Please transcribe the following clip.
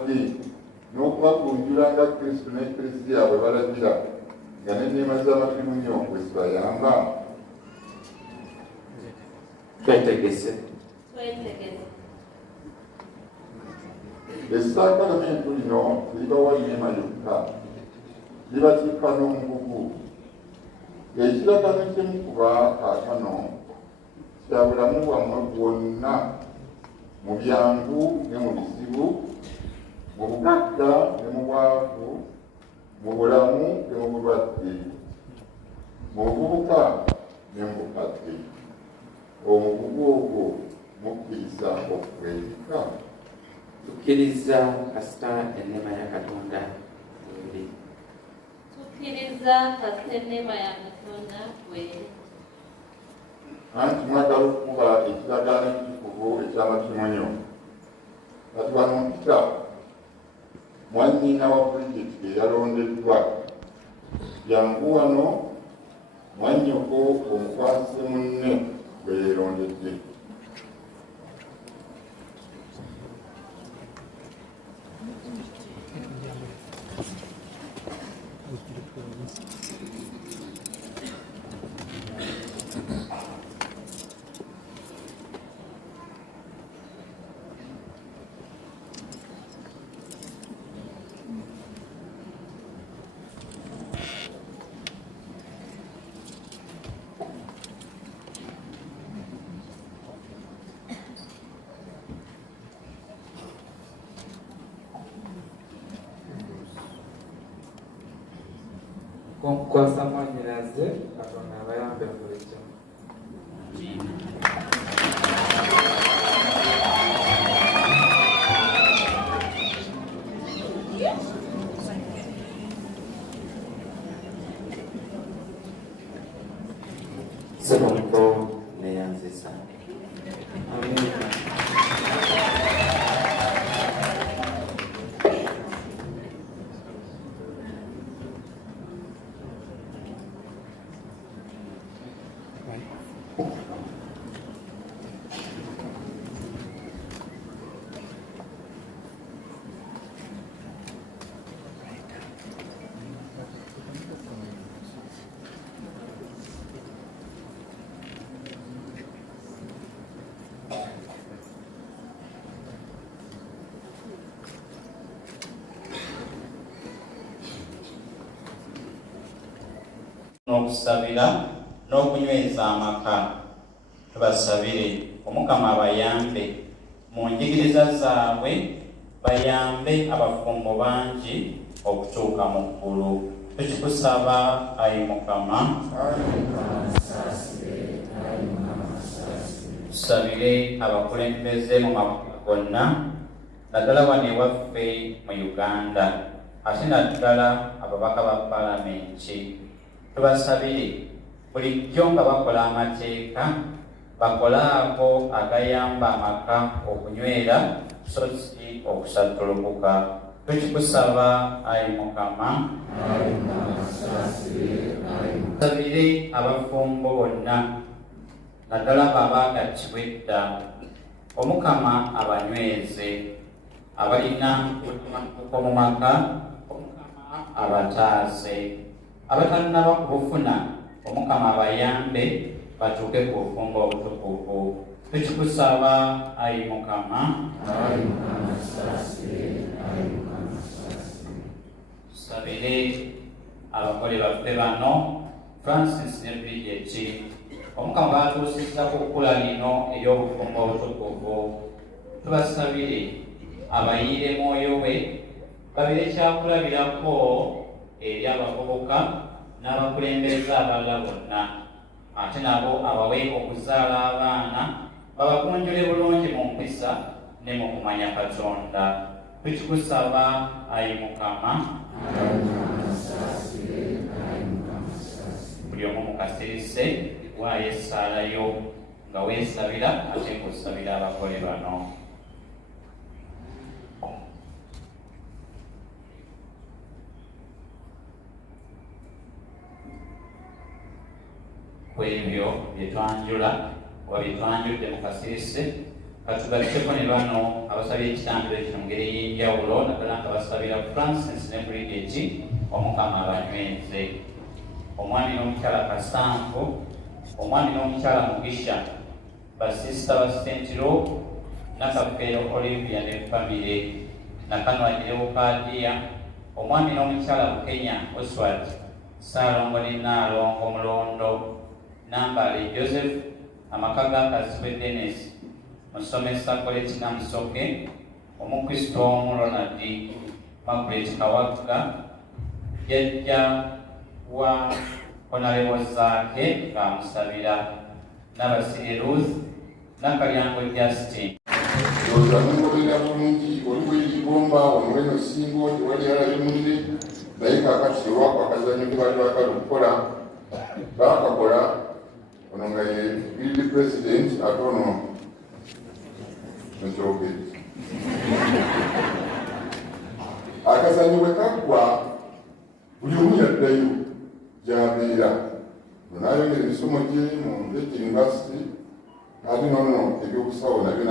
wadde n'okubagunjula nga Kristo n'Eklezia bwe balagira nga n'enneema z'amakimunyo bwe zibayamba. Twetegese. Essaakalamentu lino libawa nneema yokka, libatikka n'omugugu. Ekiragano kyemu kuba kaakano kya bulamu bwammwe bwonna, mu byangu ne mu bizibu, mu bugagga ne mu bwavu, mu bulamu ne mu bulwadde, mu buvubuka ne mu bukadde. Omugugu ogwo mukkiriza okugweyika. Tukkiriza kasita enneema ya Katonda bw'eri. Tukkiriza kasita enneema ya Katonda bw'eri. Anti mwagala okuba ekiragaano ekitukuvu eky'amakimunyo. Kati bano mpita mwannyina wa Bridget eyalondeddwa. Jangu wano mwannyoko omukwase munne gwe yeerondedde. Konkukwasa mwannyinaze, Katonda abayambe mu buli kimu. Sebonko neyanzisa. Amen. N'okusabira n'okunyweza amaka. Tubasabire Omukama abayambe mu njigiriza zaabwe, bayambe abafumbo bangi okutuuka mu ggulu. Tukikusaba Ayi Mukama. Tusabire abakulembeze mu mawanga gonna, naddala wano ewaffe mu Uganda, ate naddala ababaka ba Paalamenti. Tubasabire bulijjo nga bakola amateeka, bakole ago agayamba amaka okunywera so si okusattulukuka. Tukikusaba Ayi Mukama. Tusabire abafumbo bonna, naddala baabagattibwa edda, Omukama abanyweze. Abalina okutuuka mu maka, Omukama abataase. Abatannaba kubufuna, Omukama abayambe batuuke ku bufumbo obutukuvu. Tukikusaba Ayi Mukama. Tusabire abakole baffe bano, Francis ne Bridget, Omukama batuusizza ku kkula lino ery'obufumbo obutukuvu. Tubasabire abayiire Mwoyo we, babire kyakulabirako eri abavubuka n'abakulembeze abalala bonna, ate nabo abawe okuzaala abaana, babakunjule bulungi mu mpisa ne mu kumanya Katonda. Tukikusaba Ayi Mukama. Buli omu mukasirise waayo essaalayo nga weesabira ate ng'osabira abakole bano. Kwebyo bye twanjula oba bye twanjudde mu kasirise, katugatteko ne bano abasabye ekitambiro kino mu ngeri ey'enjawulo naddala nga basabira Francis ne Bridget Omukama abanyweze, omwami n'omukyala Kasanvu, omwami n'omukyala Mugisha, basisita ba Sentiro Nakafeero Olivia ne famire, Nakanwa Leokadiya, omwami n'omukyala Bukenya Oswald, Ssaalongo ne Nnaalongo Mulondo, Nambale Joseph, amaka ga Kazibwe Dennis, Musomesa Colette Namusoke, Omukristo omu Ronald, Margaret Kawagga, jjajja wa Honorable Zaake ng'amusabira, Nabasire Ruth, Nakalyango Justin. Oza n'omukolera bulungi oliwo ekibomba omuleno singo tewali alabye munne naye kakati olwako akazanyo ke baali baagala okukola baakakola ono nga ye field president ate ono ekyogeri akazanyo bwe kaggwa buli omu yaddayo gy'abeera nayongera emisomo gye mu University ate nono ebyokusawo nabyo